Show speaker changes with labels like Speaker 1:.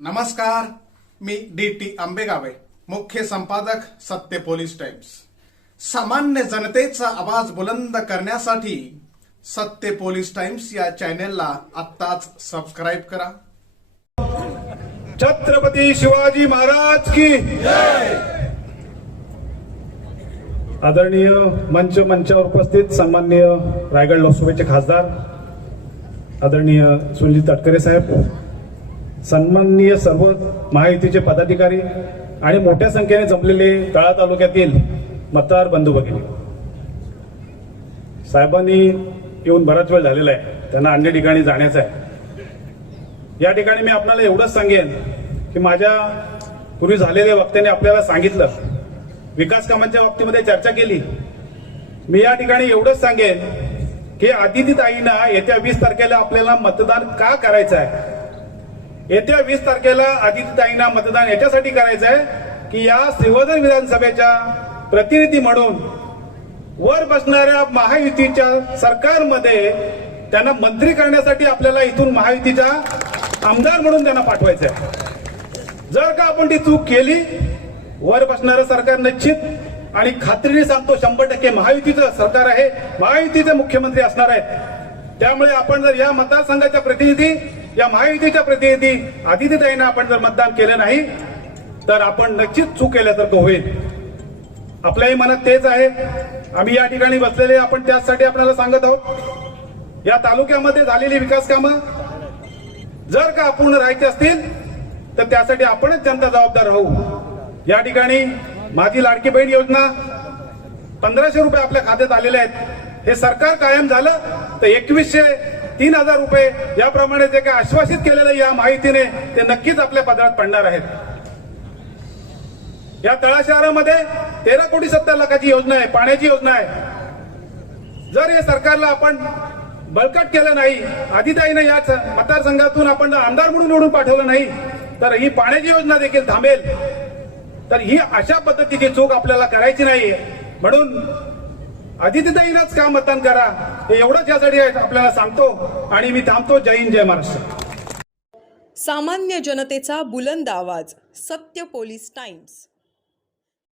Speaker 1: नमस्कार मी D T आंबेगावे मुख्य संपादक सत्य पोलीस टाइम्स. सामान्य जनतेचा आवाज बुलंद करण्यासाठी सत्य पोलीस टाइम्स या चॅनेलला आत्ताच सबस्क्राईब करा.
Speaker 2: छत्रपती शिवाजी महाराज की आदरणीय मंच मंचावर उपस्थित सामान्य रायगड लोकसभेचे खासदार आदरणीय सुनील तटकरे साहेब सन्माननीय सर्व महायुतीचे पदाधिकारी आणि मोठ्या संख्येने जमलेले तळा तालुक्यातील मतदार बंधू भगिनी. साहेबांनी येऊन बराच वेळ झालेला आहे. त्यांना अन्य ठिकाणी जाण्याचं आहे. या ठिकाणी मी आपल्याला एवढंच सांगेन की माझ्या पूर्वी झालेल्या वक्त्याने आपल्याला सांगितलं विकास कामांच्या बाबतीमध्ये चर्चा केली. मी या ठिकाणी एवढंच सांगेन की आदिती ताईंना येत्या वीस तारखेला आपल्याला मतदान का करायचं आहे? येत्या वीस तारखेला अदितीताईंना मतदान याच्यासाठी करायचं आहे की या सिंहदन विधानसभेच्या प्रतिनिधी म्हणून वर बसणाऱ्या महायुतीच्या सरकारमध्ये त्यांना मंत्री करण्यासाठी आपल्याला इथून महायुतीच्या आमदार म्हणून त्यांना पाठवायचं आहे जर का आपण ती चूक केली वर बसणारं सरकार निश्चित आणि खात्रीने सांगतो शंभर टक्के महायुतीचं सरकार आहे महायुतीचे मुख्यमंत्री असणार आहेत. त्यामुळे आपण जर या मतदारसंघाच्या प्रतिनिधी या महायुतीच्या प्रतिनिधी आदित्यताईंना आपण जर मतदान केलं नाही तर आपण निश्चित चूक केल्यासारखं होईल. आपल्याही मनात तेच आहे. आम्ही या ठिकाणी बसलेले आपण त्याचसाठी आपल्याला सांगत आहोत. या तालुक्यामध्ये झालेली विकास कामं जर का अपूर्ण राहायची असतील तर त्यासाठी आपणच जनता जबाबदार राहू. या ठिकाणी माझी लाडकी बहीण योजना पंधराशे रुपये आपल्या खात्यात आलेले आहेत. हे सरकार कायम झालं तर एकवीसशे तीन हजार रुपये याप्रमाणे जे काय आश्वासित केलेलं या माहितीने ते नक्कीच आपल्या पदरात पडणार आहेत. या तळा शहरामध्ये तेरा कोटी सत्तर लाखाची योजना आहे पाण्याची योजना आहे. जर हे सरकारला आपण बळकट केलं नाही आदिताईने या मतदारसंघातून आपण आमदार म्हणून निवडून पाठवलं नाही तर ही पाण्याची योजना देखील थांबेल. तर ही अशा पद्धतीची चूक आपल्याला करायची नाही. म्हणून आदित्यताईनंच का मतदान करा? हे एवढंच यासाठी आपल्याला सांगतो. आणि मी थांबतो. जय हिंद जय महाराष्ट्र.
Speaker 3: सामान्य जनतेचा बुलंद आवाज सत्य पोलीस टाइम्स.